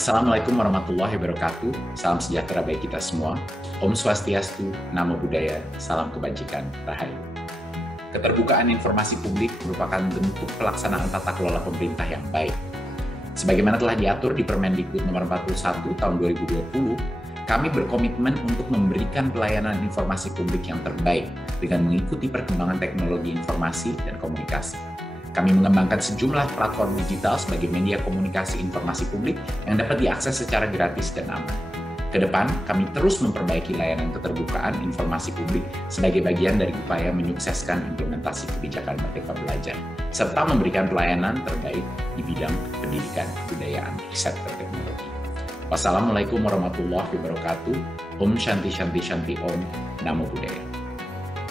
Assalamualaikum warahmatullahi wabarakatuh. Salam sejahtera bagi kita semua. Om Swastiastu, Namo Buddhaya, salam kebajikan, Rahayu. Keterbukaan informasi publik merupakan bentuk pelaksanaan tata kelola pemerintah yang baik. Sebagaimana telah diatur di Permendikbud nomor 41 tahun 2020, kami berkomitmen untuk memberikan pelayanan informasi publik yang terbaik dengan mengikuti perkembangan teknologi informasi dan komunikasi. Kami mengembangkan sejumlah platform digital sebagai media komunikasi informasi publik yang dapat diakses secara gratis dan aman. Kedepan, kami terus memperbaiki layanan keterbukaan informasi publik sebagai bagian dari upaya menyukseskan implementasi kebijakan Merdeka Belajar, serta memberikan pelayanan terbaik di bidang pendidikan, kebudayaan, riset, dan teknologi. Wassalamualaikum warahmatullahi wabarakatuh. Om Shanti Shanti Shanti Om. Namo Buddhaya.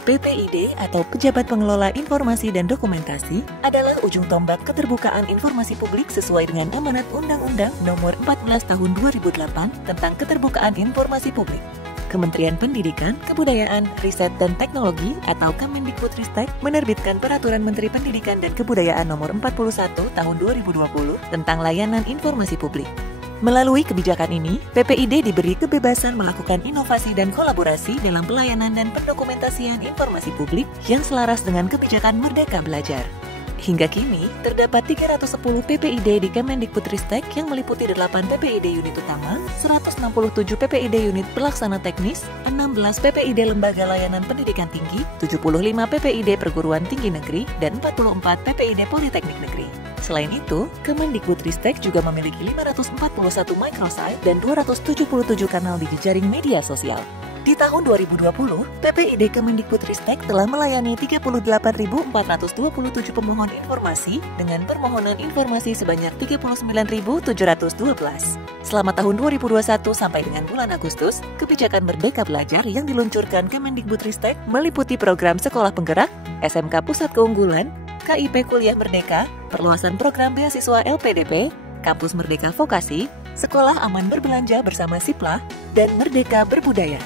PPID atau Pejabat Pengelola Informasi dan Dokumentasi adalah ujung tombak keterbukaan informasi publik sesuai dengan amanat Undang-Undang Nomor 14 Tahun 2008 tentang Keterbukaan Informasi Publik. Kementerian Pendidikan, Kebudayaan, Riset dan Teknologi atau Kemendikbudristek menerbitkan Peraturan Menteri Pendidikan dan Kebudayaan Nomor 41 Tahun 2020 tentang layanan informasi publik. Melalui kebijakan ini, PPID diberi kebebasan melakukan inovasi dan kolaborasi dalam pelayanan dan pendokumentasian informasi publik yang selaras dengan kebijakan Merdeka Belajar. Hingga kini, terdapat 310 PPID di Kemendikbudristek yang meliputi 8 PPID unit utama, 167 PPID unit pelaksana teknis, 16 PPID lembaga layanan pendidikan tinggi, 75 PPID perguruan tinggi negeri, dan 44 PPID politeknik negeri. Selain itu, Kemendikbudristek juga memiliki 541 microsite dan 277 kanal di jejaring media sosial. Di tahun 2020, PPID Kemendikbudristek telah melayani 38.427 pemohon informasi dengan permohonan informasi sebanyak 39.712. Selama tahun 2021 sampai dengan bulan Agustus, kebijakan Merdeka Belajar yang diluncurkan Kemendikbudristek meliputi program Sekolah Penggerak, SMK Pusat Keunggulan, KIP Kuliah Merdeka, perluasan program beasiswa LPDP, Kampus Merdeka Vokasi, Sekolah Aman Berbelanja bersama Siplah, dan Merdeka Berbudaya.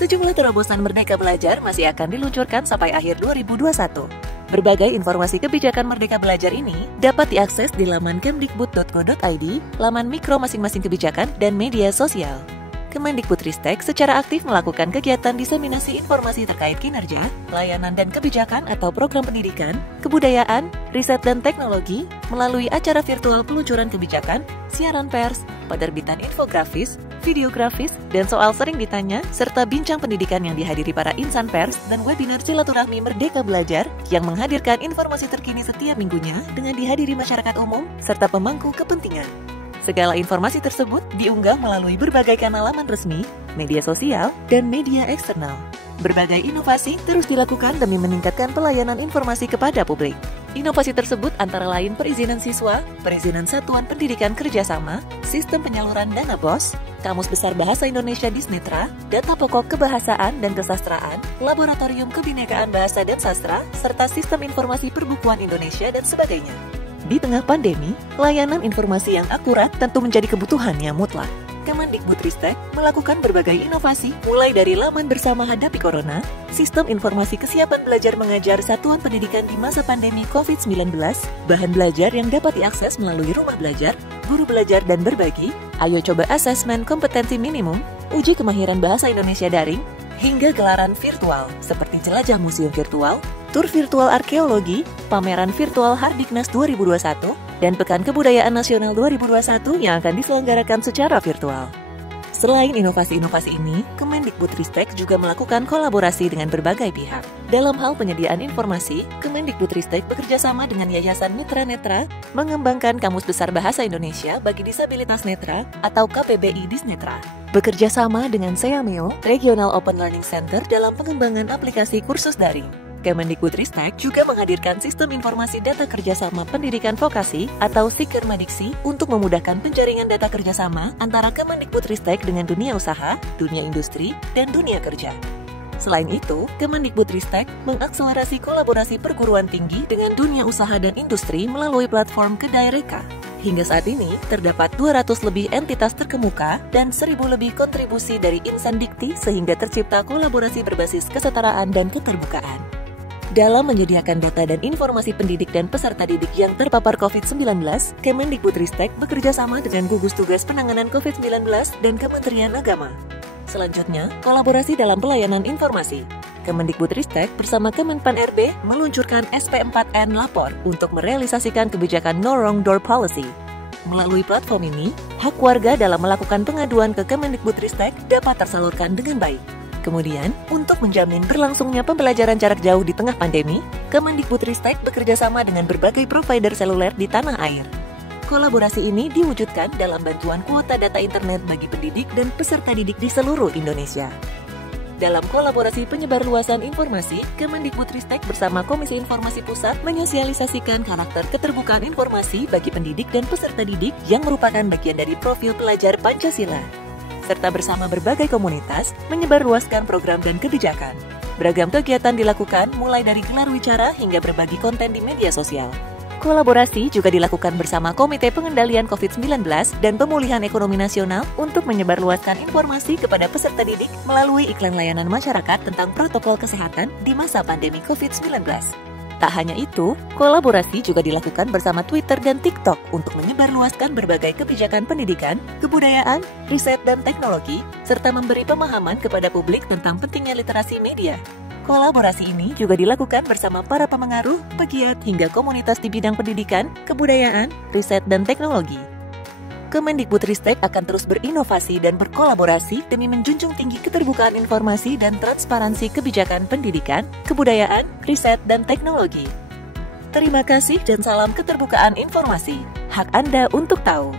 Sejumlah terobosan Merdeka Belajar masih akan diluncurkan sampai akhir 2021. Berbagai informasi kebijakan Merdeka Belajar ini dapat diakses di laman kemdikbud.go.id, laman mikro masing-masing kebijakan, dan media sosial. Kemendikbudristek secara aktif melakukan kegiatan diseminasi informasi terkait kinerja, layanan dan kebijakan atau program pendidikan, kebudayaan, riset dan teknologi melalui acara virtual peluncuran kebijakan, siaran pers, penerbitan infografis, videografis, dan soal sering ditanya, serta bincang pendidikan yang dihadiri para insan pers dan webinar silaturahmi Merdeka Belajar yang menghadirkan informasi terkini setiap minggunya dengan dihadiri masyarakat umum serta pemangku kepentingan. Segala informasi tersebut diunggah melalui berbagai kanal laman resmi, media sosial, dan media eksternal. Berbagai inovasi terus dilakukan demi meningkatkan pelayanan informasi kepada publik. Inovasi tersebut antara lain perizinan siswa, perizinan satuan pendidikan kerjasama, sistem penyaluran dana BOS, Kamus Besar Bahasa Indonesia Disnetra, data pokok kebahasaan dan kesastraan, laboratorium kebinekaan bahasa dan sastra, serta sistem informasi perbukuan Indonesia dan sebagainya. Di tengah pandemi, layanan informasi yang akurat tentu menjadi kebutuhan yang mutlak. Kemendikbudristek melakukan berbagai inovasi mulai dari laman bersama hadapi corona, sistem informasi kesiapan belajar mengajar satuan pendidikan di masa pandemi COVID-19, bahan belajar yang dapat diakses melalui rumah belajar, guru belajar dan berbagi, ayo coba asesmen kompetensi minimum, uji kemahiran bahasa Indonesia daring, hingga gelaran virtual seperti jelajah museum virtual, tur virtual arkeologi, pameran virtual Hardiknas 2021, dan Pekan Kebudayaan Nasional 2021 yang akan diselenggarakan secara virtual. Selain inovasi-inovasi ini, Kemendikbudristek juga melakukan kolaborasi dengan berbagai pihak. Dalam hal penyediaan informasi, Kemendikbudristek bekerjasama dengan Yayasan Mitra Netra mengembangkan Kamus Besar Bahasa Indonesia bagi Disabilitas Netra atau KPBI Disnetra. Bekerja sama dengan Seameo, Regional Open Learning Center dalam pengembangan aplikasi kursus daring. Kemendikbudristek juga menghadirkan sistem informasi data kerjasama pendidikan vokasi atau Sikermadiksi untuk memudahkan penjaringan data kerjasama antara Kemendikbudristek dengan dunia usaha, dunia industri, dan dunia kerja. Selain itu, Kemendikbudristek mengakselerasi kolaborasi perguruan tinggi dengan dunia usaha dan industri melalui platform Kedai Reka. Hingga saat ini, terdapat 200 lebih entitas terkemuka dan 1.000 lebih kontribusi dari insan dikti sehingga tercipta kolaborasi berbasis kesetaraan dan keterbukaan. Dalam menyediakan data dan informasi pendidik dan peserta didik yang terpapar COVID-19, Kemendikbudristek bekerja sama dengan gugus tugas penanganan COVID-19 dan Kementerian Agama. Selanjutnya, kolaborasi dalam pelayanan informasi. Kemendikbudristek bersama Kemenpan RB meluncurkan SP4N Lapor untuk merealisasikan kebijakan No Wrong Door Policy. Melalui platform ini, hak warga dalam melakukan pengaduan ke Kemendikbudristek dapat tersalurkan dengan baik. Kemudian, untuk menjamin berlangsungnya pembelajaran jarak jauh di tengah pandemi, Kemendikbudristek bekerja sama dengan berbagai provider seluler di tanah air. Kolaborasi ini diwujudkan dalam bantuan kuota data internet bagi pendidik dan peserta didik di seluruh Indonesia. Dalam kolaborasi penyebarluasan informasi, Kemendikbudristek bersama Komisi Informasi Pusat menyosialisasikan karakter keterbukaan informasi bagi pendidik dan peserta didik yang merupakan bagian dari profil pelajar Pancasila, serta bersama berbagai komunitas menyebarluaskan program dan kebijakan. Beragam kegiatan dilakukan mulai dari gelar wicara hingga berbagi konten di media sosial. Kolaborasi juga dilakukan bersama Komite Pengendalian COVID-19 dan Pemulihan Ekonomi Nasional untuk menyebarluaskan informasi kepada peserta didik melalui iklan layanan masyarakat tentang protokol kesehatan di masa pandemi COVID-19. Tak hanya itu, kolaborasi juga dilakukan bersama Twitter dan TikTok untuk menyebarluaskan berbagai kebijakan pendidikan, kebudayaan, riset, dan teknologi, serta memberi pemahaman kepada publik tentang pentingnya literasi media. Kolaborasi ini juga dilakukan bersama para pemengaruh, pegiat, hingga komunitas di bidang pendidikan, kebudayaan, riset, dan teknologi. Kemendikbudristek akan terus berinovasi dan berkolaborasi demi menjunjung tinggi keterbukaan informasi dan transparansi kebijakan pendidikan, kebudayaan, riset, dan teknologi. Terima kasih dan salam keterbukaan informasi. Hak Anda untuk tahu.